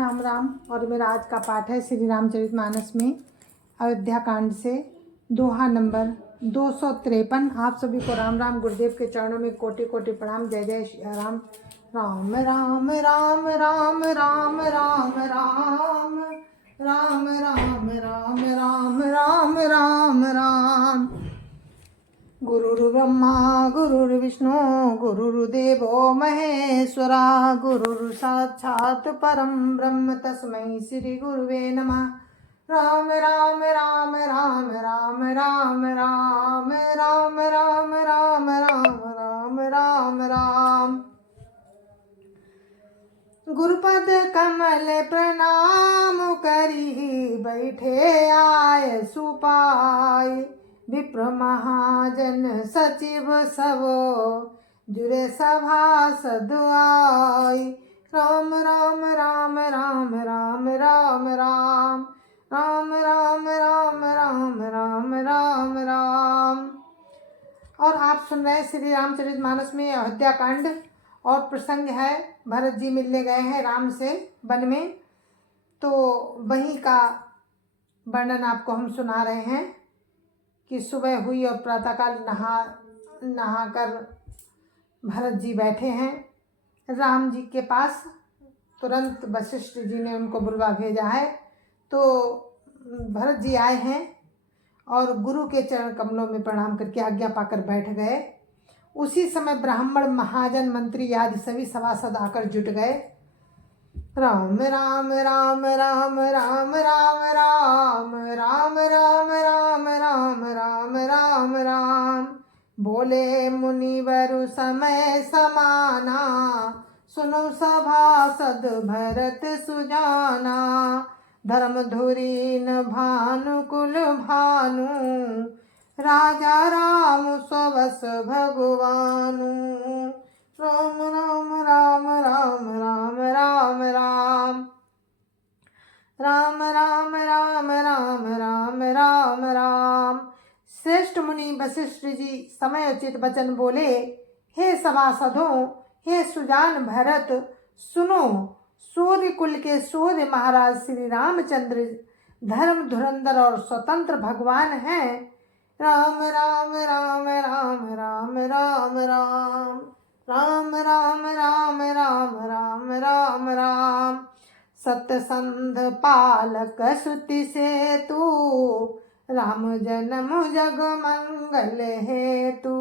राम राम। और मेरा आज का पाठ है श्री रामचरितमानस में अयोध्या कांड से दोहा नंबर 253। आप सभी को राम राम। गुरुदेव के चरणों में कोटि कोटि प्रणाम। जय जय श्री राम। राम राम राम राम राम राम राम राम राम राम राम राम राम राम। गुरुर्ब्रह्मा गुरुर्विष्णु गुरुर्देवो महेश्वरा। गुरुर् साक्षात् परं ब्रह्म तस्मै श्री गुरुवे नमः। राम राम राम राम राम राम राम राम राम राम राम राम राम। गुरुपद कमल प्रणाम करी बैठे आय सुपाय। विप्र महाजन सचिव सब जुरे सभासद आय। राम राम राम राम राम राम राम राम राम राम राम राम राम राम। और आप सुन रहे हैं श्री रामचरितमानस में अयोध्या कांड। और प्रसंग है भरत जी मिलने गए हैं राम से वन में, तो वहीं का वर्णन आपको हम सुना रहे हैं कि सुबह हुई और प्रातःकाल नहाकर भरत जी बैठे हैं राम जी के पास। तुरंत वशिष्ठ जी ने उनको बुलवा भेजा है, तो भरत जी आए हैं और गुरु के चरण कमलों में प्रणाम करके आज्ञा पाकर बैठ गए। उसी समय ब्राह्मण महाजन मंत्री आदि सभी सभासद आकर जुट गए। राम राम राम राम राम राम राम राम राम राम राम राम राम राम। बोले मुनिवर समय समाना, सुनो सभासद भरत सुजाना। धर्म धुरीन भानुकुल भानु, राजा राम स्वस भगवानु। राम राम राम राम राम राम राम राम राम राम राम राम राम राम। श्रेष्ठ मुनि वशिष्ठ जी समय उचित वचन बोले। हे सभासदों, हे सुजान भरत, सुनो। सूर्य कुल के सूर्य महाराज श्री रामचंद्र धर्म धुरंधर और स्वतंत्र भगवान हैं। राम राम राम राम राम राम राम राम राम राम राम राम राम राम। सतसंध पालक श्रुति से तू, राम जन्म जग मंगल हेतु।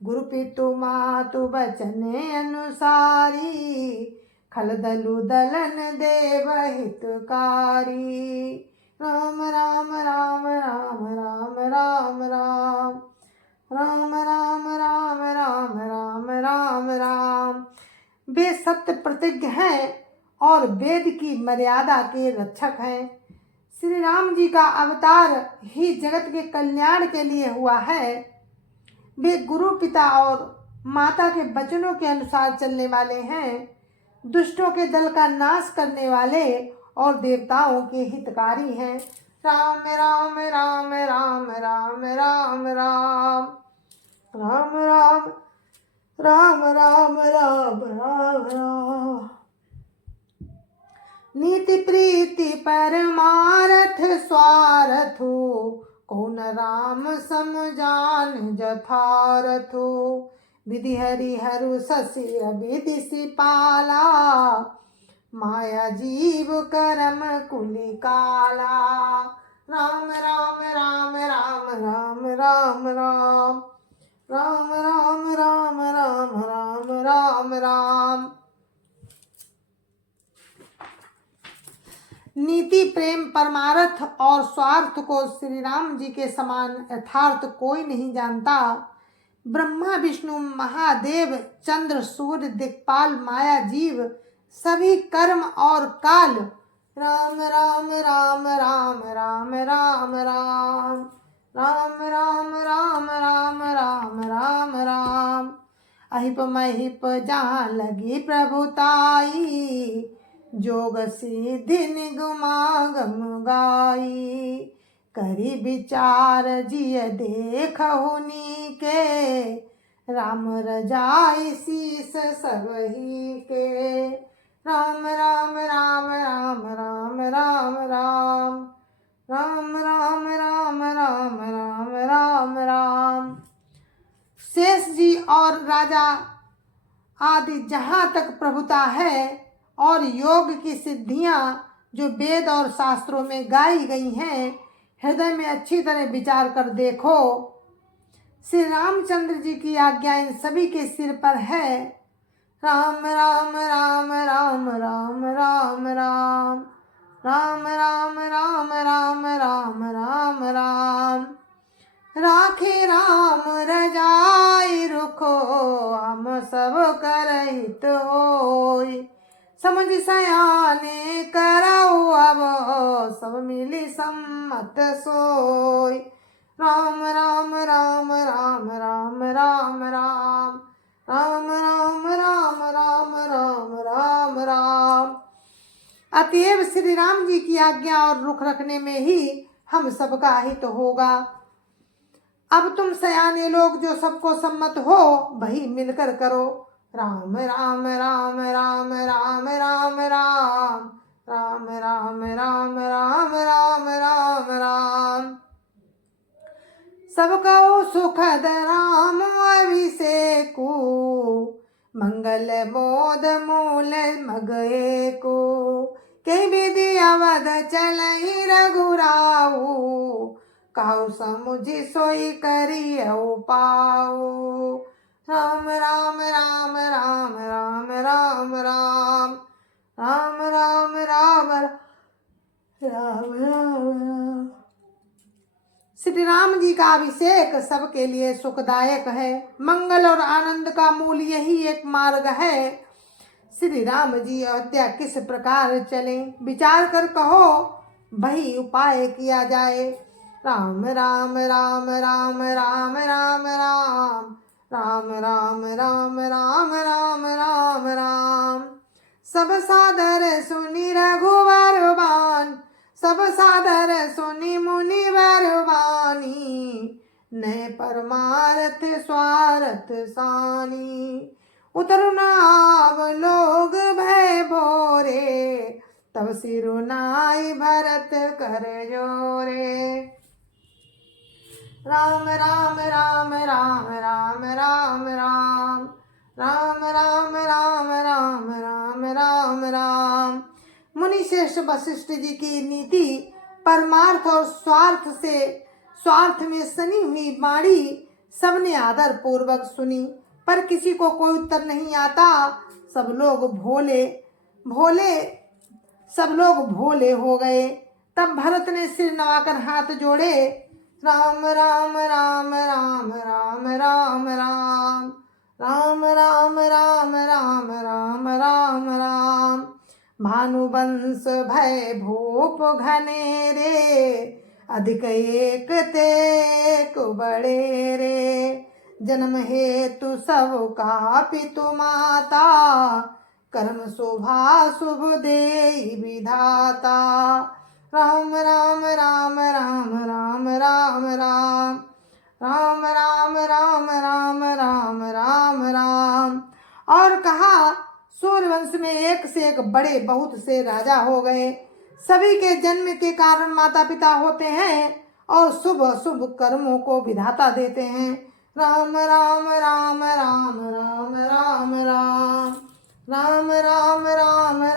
गुरु पितु मातु बचन अनुसारी, खलदलु दलन देव हितकारी। राम राम राम राम राम राम राम राम राम राम राम राम राम राम। वे सत्य प्रतिज्ञ हैं और वेद की मर्यादा के रक्षक हैं। श्री राम जी का अवतार ही जगत के कल्याण के लिए हुआ है। वे गुरु पिता और माता के वचनों के अनुसार चलने वाले हैं। दुष्टों के दल का नाश करने वाले और देवताओं के हितकारी हैं। राम राम राम राम राम राम राम राम राम राम राम राम राम राम। नीति प्रीति परमारथ स्वारथो, कौन राम सम जान जथारथो। विधि हरिहरु शशिर विधि सिपाला, माया जीव करम कुलि काला। राम राम राम राम राम राम राम राम राम राम राम राम राम राम। नीति प्रेम परमार्थ और स्वार्थ को श्री राम जी के समान यथार्थ कोई नहीं जानता। ब्रह्मा विष्णु महादेव चंद्र सूर्य दिक्पाल माया जीव सभी कर्म और काल। राम राम राम राम राम राम राम राम राम राम राम राम राम राम। अहिप महिप जहाँ लगी प्रभुताई, जोग सिद्धि निगमागम गाई। करी विचार जिय देखहुनी के, राम रजाई शीस सबही के। राम राम राम आदि जहाँ तक प्रभुता है और योग की सिद्धियाँ जो वेद और शास्त्रों में गाई गई हैं, हृदय में अच्छी तरह विचार कर देखो। श्री रामचंद्र जी की आज्ञा इन सभी के सिर पर है। राम राम राम राम राम राम राम राम राम राम राम राम राम राम। राखे राम रजाई रुखो, हम सब करहित होय। समझ सयाने करौ अब, सब मिली सम्मत सोय। राम राम राम राम राम राम राम राम राम राम राम राम राम राम। अतएव श्री राम जी की आज्ञा और रुख रखने में ही हम सबका हित होगा। अब तुम सयाने लोग जो सबको सम्मत हो, वही मिलकर करो। राम राम राम राम राम राम राम राम राम राम राम राम राम राम। सबको सुखद राम अभिषेकु, मंगल मोद मूल मग एको। के विधि अवध चलहि रघुराऊ, काहू समुझि सोई करियौ पाऊ। राम राम राम राम राम राम राम राम राम राम राम राम। श्री राम जी का अभिषेक सबके लिए सुखदायक है। मंगल और आनंद का मूल यही एक मार्ग है। श्री राम जी अयोध्या किस प्रकार चले, विचार कर कहो, वही उपाय किया जाए। राम राम राम राम राम राम राम राम राम राम राम राम राम राम। सब सादर सुनि रघुवर बान, सब सादर सुनि मुनि बरवानी। नय परमारथ स्वार्थ सानी, उतरु नाव लोग भय भोरे। तब सिरुनाई भरत कर जोरे। राम राम राम राम राम राम राम राम राम राम राम राम राम राम। मुनि श्रेष्ठ वशिष्ठ जी की नीति परमार्थ और स्वार्थ में सनी हुई वाणी सबने आदर पूर्वक सुनी, पर किसी को कोई उत्तर नहीं आता। सब लोग भोले हो गए। तब भरत ने सिर नवाकर हाथ जोड़े। राम राम राम राम राम राम राम राम राम राम राम राम राम राम। भानुवंश भय भूप घनेरे, अधिक एक तेक बड़े रे। जन्म हेतु सब का पितु माता, कर्म शोभा शुभ देई विधाता। राम राम राम राम राम राम राम राम राम राम राम राम राम राम। और कहा, सूर्यवंश में एक से एक बड़े बहुत से राजा हो गए। सभी के जन्म के कारण माता पिता होते हैं और शुभ अशुभ कर्मों को विधाता देते हैं। राम राम राम राम राम राम राम राम राम राम राम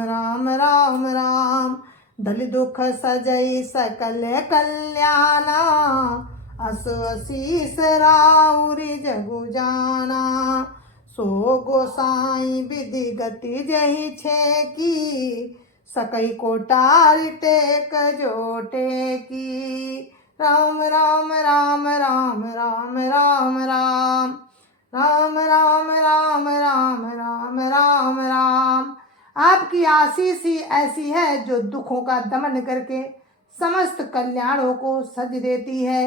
राम राम राम। दल दुख सजई सकल कल्याणा, असु आशीष राउरी जगु जाना। सो गोसाई विधि गति जही छे की, सकई कोटार टेक जोटे की। राम राम राम राम राम राम राम राम राम राम राम राम राम राम। आपकी आशीष ही ऐसी है जो दुखों का दमन करके समस्त कल्याणों को सज देती है।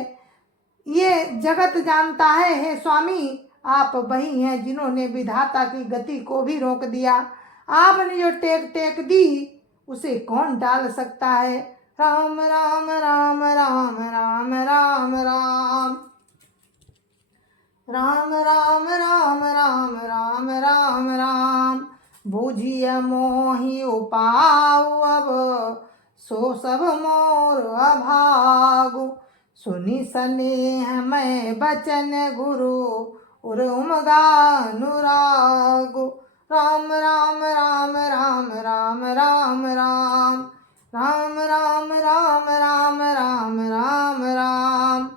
ये जगत जानता है हे स्वामी, आप वही हैं जिन्होंने विधाता की गति को भी रोक दिया। आपने जो टेक दी उसे कौन टाल सकता है। राम राम राम राम राम राम राम राम राम राम राम राम राम राम। बूझिय मोहि उपाऊ अब, सो सब मोर अभागु। सुनि स्नेह मैं बचन गुरु, उर्मगा अनुरागो। राम राम राम राम राम राम राम राम राम राम राम राम राम राम।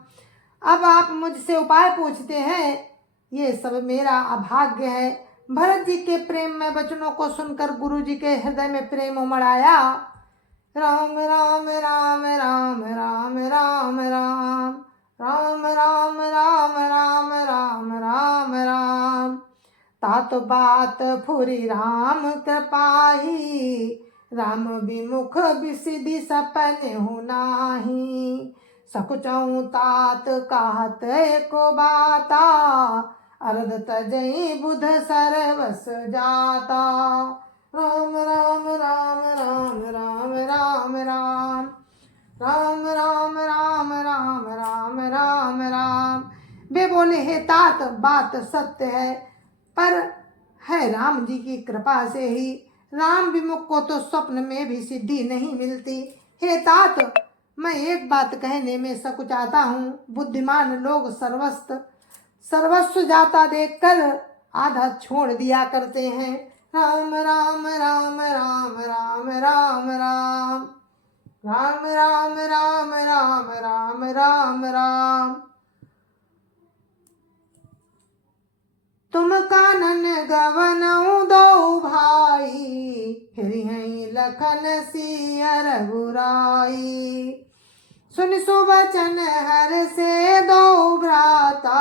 अब आप मुझसे उपाय पूछते हैं, ये सब मेरा अभाग्य है। भरत जी के प्रेम में वचनों को सुनकर गुरु जी के हृदय में प्रेम उमड़ आया। राम राम राम राम राम राम राम राम राम राम राम राम राम राम। तात बात फुरी राम कृपाही, राम विमुख विसिधि सपन हो नाही। सकुचऊ तात कहत एको बाता, अर्ध तजई बुध सर्वस जाता। राम राम राम राम राम राम राम राम राम राम राम राम राम राम। वे बोले, हे तात बात सत्य है, पर है राम जी की कृपा से ही। राम विमुख को तो स्वप्न में भी सिद्धि नहीं मिलती। हे तात, मैं एक बात कहने में सकुचाता हूँ। बुद्धिमान लोग सर्वस्व जाता देखकर आधा छोड़ दिया करते हैं। राम राम राम राम राम राम राम राम राम राम राम राम राम राम। तुम कानन गवनऊ दो भाई, फिर हैं लखन सिया रघुराई। सुन सुवचन हर से दो भ्राता,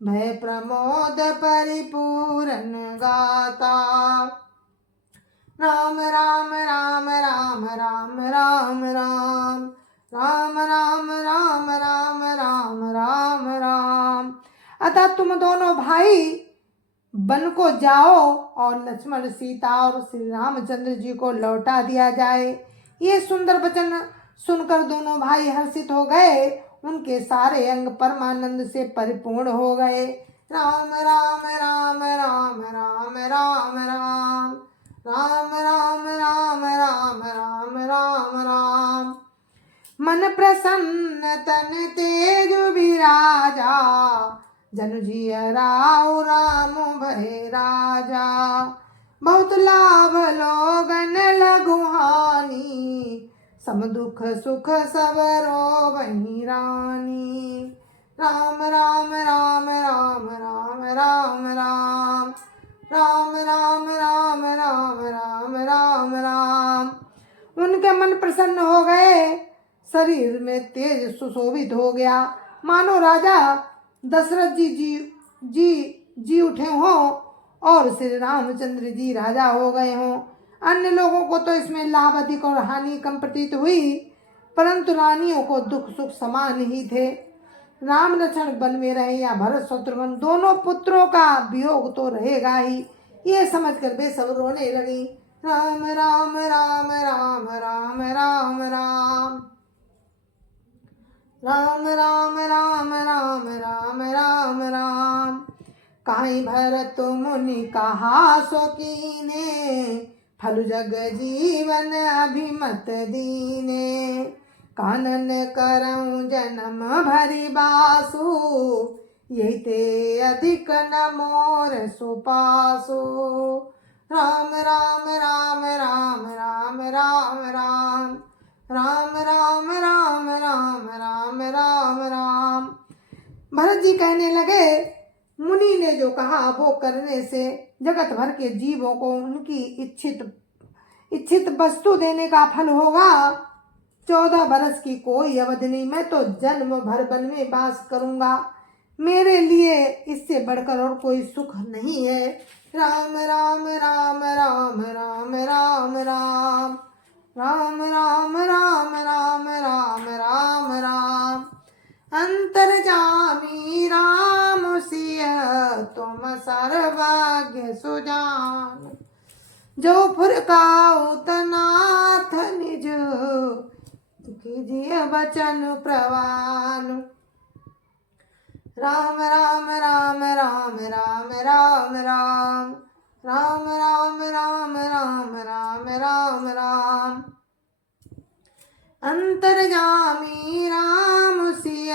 भय प्रमोद परिपूरन गाता। राम राम राम राम राम राम राम राम राम राम राम राम राम राम। अतः तुम दोनों भाई वन को जाओ और लक्ष्मण सीता और श्री रामचंद्र जी को लौटा दिया जाए। ये सुंदर वचन सुनकर दोनों भाई हर्षित हो गए। उनके सारे अंग परमानंद से परिपूर्ण हो गए। राम राम राम राम राम राम राम राम राम राम राम राम राम राम। मन प्रसन्न तन तेज विराजा, जनु जिय राउ राम भय राजा। बहुत लाभ लोगन लघु हानि, सम दुख सुख सब रो वही रानी। राम राम राम राम राम राम राम राम राम राम राम राम राम राम। उनके मन प्रसन्न हो गए, शरीर में तेज सुशोभित हो गया, मानो राजा दशरथ जी उठे हों और श्री रामचंद्र जी राजा हो गए हों। अन्य लोगों को तो इसमें लाभ अधिक और हानि कम प्रतीत हुई, परंतु रानियों को दुख सुख समान ही थे। राम लक्ष्मण वन में रहे या भरत शत्रुघ्न, दोनों पुत्रों का वियोग तो रहेगा ही। ये समझकर वे सब रोने लगी। राम राम राम राम राम राम राम राम राम राम राम राम राम राम। काई भरत मुनि कहा सो कीने, फल जग जीवन अभिमत दीने। कानन करऊं जन्म भरि बासु, यही ते अधिक न मोर सुपासु। राम राम राम राम राम राम राम राम राम राम राम राम राम राम। भरत जी कहने लगे, मुनि ने जो कहा वो करने से जगत भर के जीवों को उनकी इच्छित वस्तु देने का फल होगा। 14 बरस की कोई अवधि नहीं, मैं तो जन्म भर वन में वास करूंगा। मेरे लिए इससे बढ़कर और कोई सुख नहीं है। राम राम राम राम राम राम राम राम राम राम राम राम राम राम। अंतर्जामी राम सिय तुम सर्वज्ञ सुजान, जो फुरकाऊ तनाथ निज, कीजिए वचन प्रवान। राम राम राम राम राम राम राम राम राम राम राम राम राम राम। अंतर्यामी राम सिय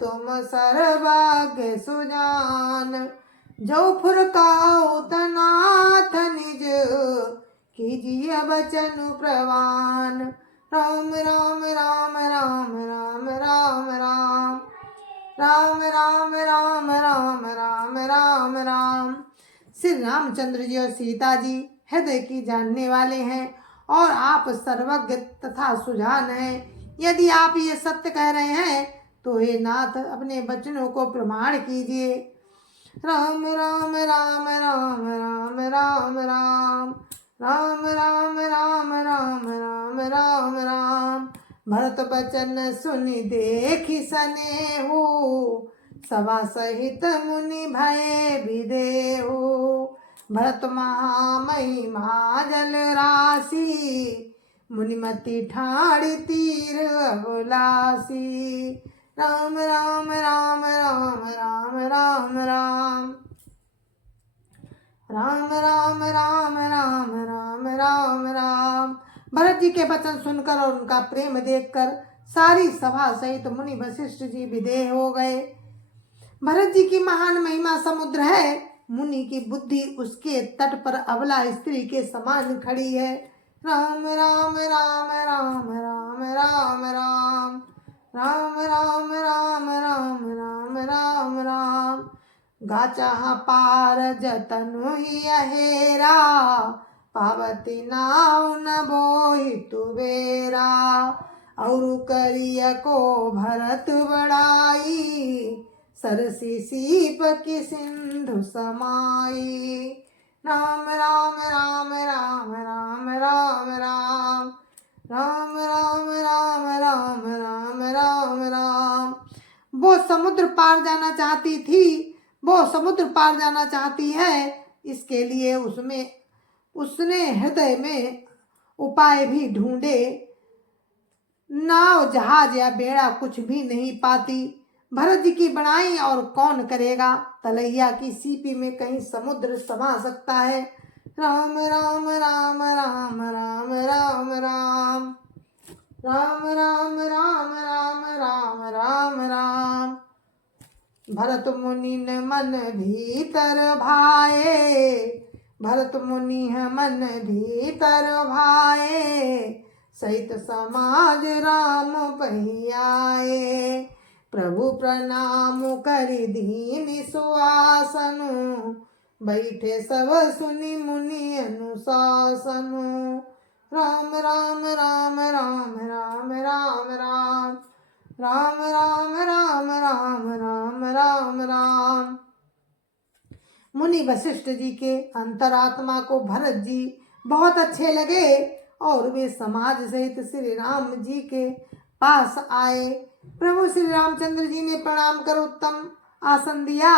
तुम सर्वज्ञ सुजान। जो फुरकाओ तनाथ निज कीजिए बचन प्रवान। राम राम राम राम राम राम राम राम राम राम राम राम राम राम। श्री रामचंद्र जी और सीता जी हृदय की जानने वाले हैं और आप सर्वज्ञ तथा सुजान हैं। यदि आप ये सत्य कह रहे हैं तो हे नाथ अपने वचनों को प्रमाण कीजिए। राम राम राम राम राम राम राम राम राम राम राम राम राम राम। भरत बचन सुनि देखि सनेहु सभा सहित मुनि भय विदेहु। भरत महामहिमा जल राशि मुनिमति ठाड़ी तीर अभिलाषी। राम राम राम राम राम राम राम राम राम राम राम राम राम राम। भरत जी के वचन सुनकर और उनका प्रेम देखकर सारी सभा सहित मुनि वशिष्ठ जी विदेह हो गए। भरत जी की महान महिमा समुद्र है। मुनि की बुद्धि उसके तट पर अबला स्त्री के समान खड़ी है। राम राम राम राम राम राम राम राम राम राम राम राम राम राम। गाचा पार जतनु ही अहेरा पावती नाव न बोहि तुबेरा। और करिय को भरत बड़ाई सरसी सीप की सिंधु समाई। राम राम राम राम राम राम राम राम राम राम राम राम राम राम। वो समुद्र पार जाना चाहती थी, वो समुद्र पार जाना चाहती है। इसके लिए उसने हृदय में उपाय भी ढूंढे। नाव जहाज या बेड़ा कुछ भी नहीं पाती। भरत जी की बनाई और कौन करेगा। तलैया की सीपी में कहीं समुद्र समा सकता है। राम राम राम राम राम राम राम राम राम राम राम राम राम राम। भरत मुनि न मन भीतर भाए भरत मुनि मन भीतर भाए। सहित समाज राम पहियाए। प्रभु प्रणाम करि दीनि सुआसनु बैठे सब सुनि मुनि अनुशासनु। राम राम राम राम राम राम राम राम राम राम राम राम राम राम। मुनि वशिष्ठ जी के अंतरात्मा को भरत जी बहुत अच्छे लगे और वे समाज सहित श्री राम जी के पास आए। प्रभु श्री रामचंद्र जी ने प्रणाम कर उत्तम आसन दिया।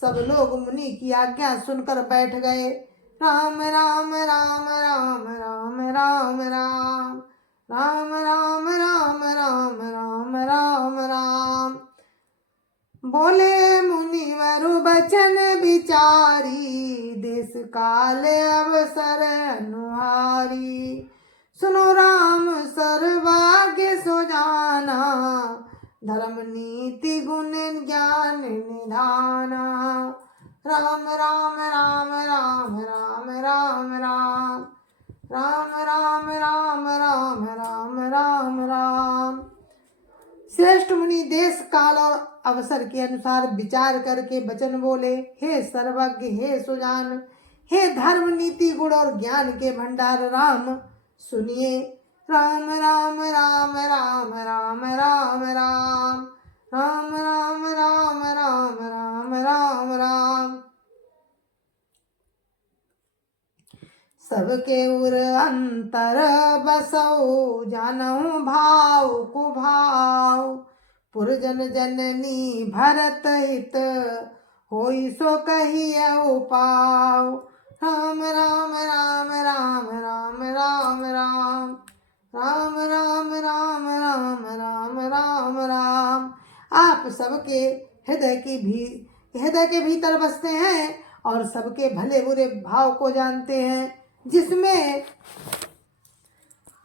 सब लोग मुनि की आज्ञा सुनकर बैठ गए। राम राम राम राम राम राम राम राम राम राम राम राम राम राम। बोले मुनिवर बचन विचारी देश काल अवसर अनुहारी। सुनो राम सर्वज्ञ सो जाना धर्म नीति गुण ज्ञान निधाना। राम राम राम राम राम राम राम राम राम राम राम राम राम राम। श्रेष्ठ मुनि देश काल और अवसर के अनुसार विचार करके वचन बोले। हे सर्वज्ञ, हे सुजान, हे धर्म नीति गुण और ज्ञान के भंडार राम, सुनिए। राम राम राम राम राम राम राम राम राम राम राम राम राम राम। सबके उर अंतर बसौ जानहु भाव कुभाव। पुरजन जननी भरत हित होई सो कहियौ पाव। राम राम राम राम राम राम राम राम राम राम राम राम राम राम। आप सबके हृदय के भीतर बसते हैं और सबके भले बुरे भाव को जानते हैं।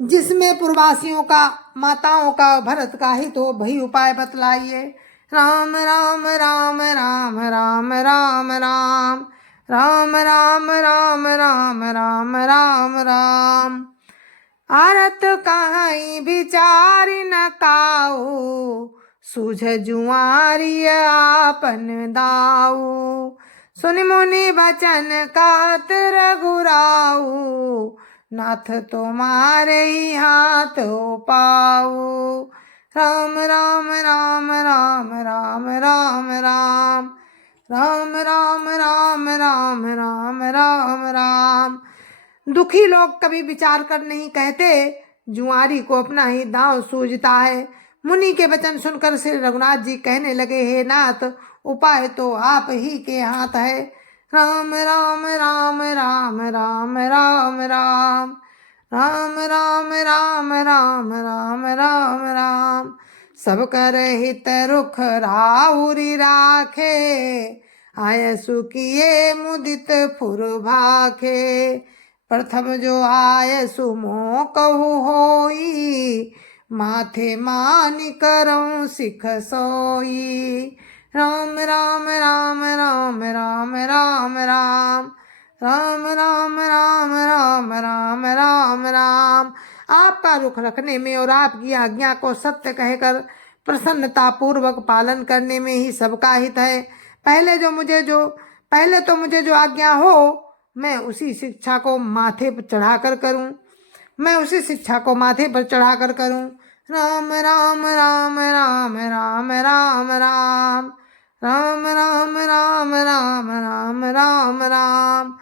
जिसमें पूर्ववासियों का, माताओं का, भरत का हित हो, वही उपाय बतलाइए। राम राम राम राम राम राम राम राम राम राम राम राम राम राम। आरत कहीं विचार न काऊ, सूझ जुआरी आपन दाऊ। सुन मुनि बचन कहत रघुराऊ, नाथ तुम्हारे ही हाथ पाऊ। राम राम राम राम राम राम राम राम राम राम राम राम राम राम। दुखी लोग कभी विचार कर नहीं कहते, जुआरी को अपना ही दांव सूझता है। मुनि के वचन सुनकर श्री रघुनाथ जी कहने लगे, हे नाथ, उपाय तो आप ही के हाथ है। राम राम राम राम राम राम राम राम राम राम राम राम राम राम। सब कर हित रुख राहुरी राखे, आय सुखिए मुदित फुर भाखे। प्रथम जो आय सुमो कहु होई, माथे मानि करऊं सिख सोई। राम राम राम राम राम राम राम राम राम राम राम राम राम राम। आपका रुख रखने में और आपकी आज्ञा को सत्य कहकर प्रसन्नता पूर्वक पालन करने में ही सबका हित है। पहले तो मुझे जो आज्ञा हो, मैं उसी शिक्षा को माथे पर चढ़ाकर करूं। राम राम राम राम राम राम राम राम राम राम राम राम राम राम।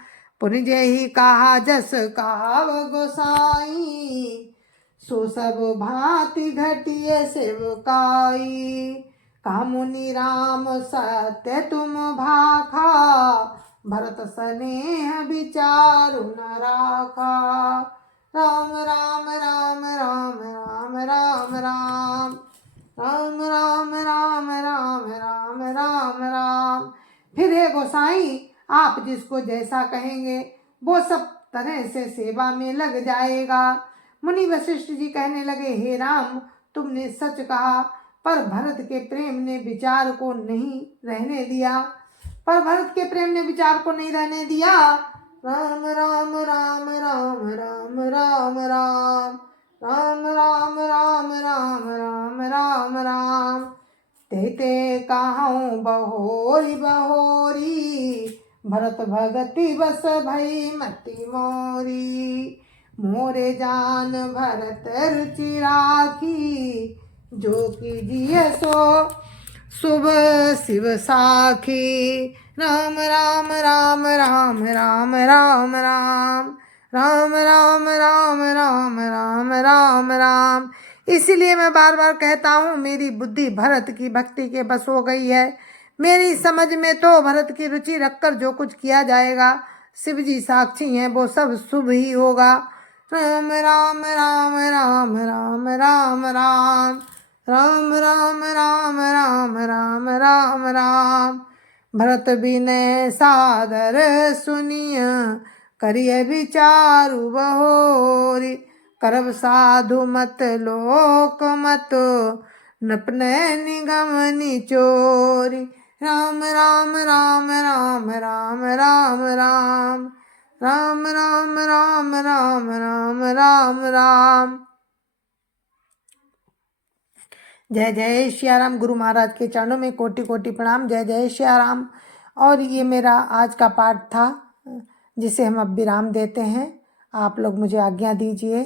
पुनि जेहि कहा जस कहाव गोसाई, सो सब भांति घटिए सेवकाई। कामुनि राम सत्य तुम भाखा, भरत स्नेह विचारु न राखा। राम राम राम राम राम राम राम राम राम राम राम राम राम राम। फिर हे गोसाई, आप जिसको जैसा कहेंगे वो सब तरह से सेवा में लग जाएगा। मुनि वशिष्ठ जी कहने लगे, हे राम, तुमने सच कहा, पर भरत के प्रेम ने विचार को नहीं रहने दिया। राम राम राम राम राम राम राम राम राम राम राम राम राम राम। ते कहूँ बहोरी बहोरी, भरत भगति बस भई मति मोरी। मोरे जान भरत रुचि राखी, जो कीजिए सो शुभ शिव साखी। राम राम राम राम राम राम राम राम राम राम राम राम राम राम। इसलिए मैं बार बार कहता हूँ, मेरी बुद्धि भरत की भक्ति के बस हो गई है। मेरी समझ में तो भरत की रुचि रखकर जो कुछ किया जाएगा, शिव जी साक्षी हैं, वो सब शुभ ही होगा। राम राम राम राम राम राम राम राम राम राम राम राम राम राम। भरत विनय सादर सुनिय, करिय विचारु बहोरी। करब साधु मत लोक मत, नपने निगम निचोरी। राम राम राम राम राम राम राम राम राम राम राम राम राम राम। जय जय श्री राम। गुरु महाराज के चरणों में कोटि कोटि प्रणाम। जय जय श्री राम। और ये मेरा आज का पाठ था, जिसे हम अब विराम देते हैं। आप लोग मुझे आज्ञा दीजिए।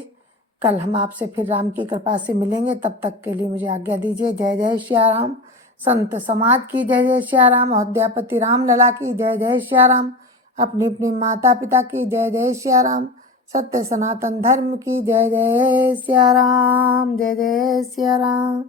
कल हम आपसे फिर राम की कृपा से मिलेंगे। तब तक के लिए मुझे आज्ञा दीजिए। जय जय श्री राम। संत समाज की जय जय श्री राम। अयोध्यापति राम लला की जय जय श्री राम। अपनी अपनी माता पिता की जय जय श्री राम। सत्य सनातन धर्म की जय जय श्री राम। जय जय श्री राम।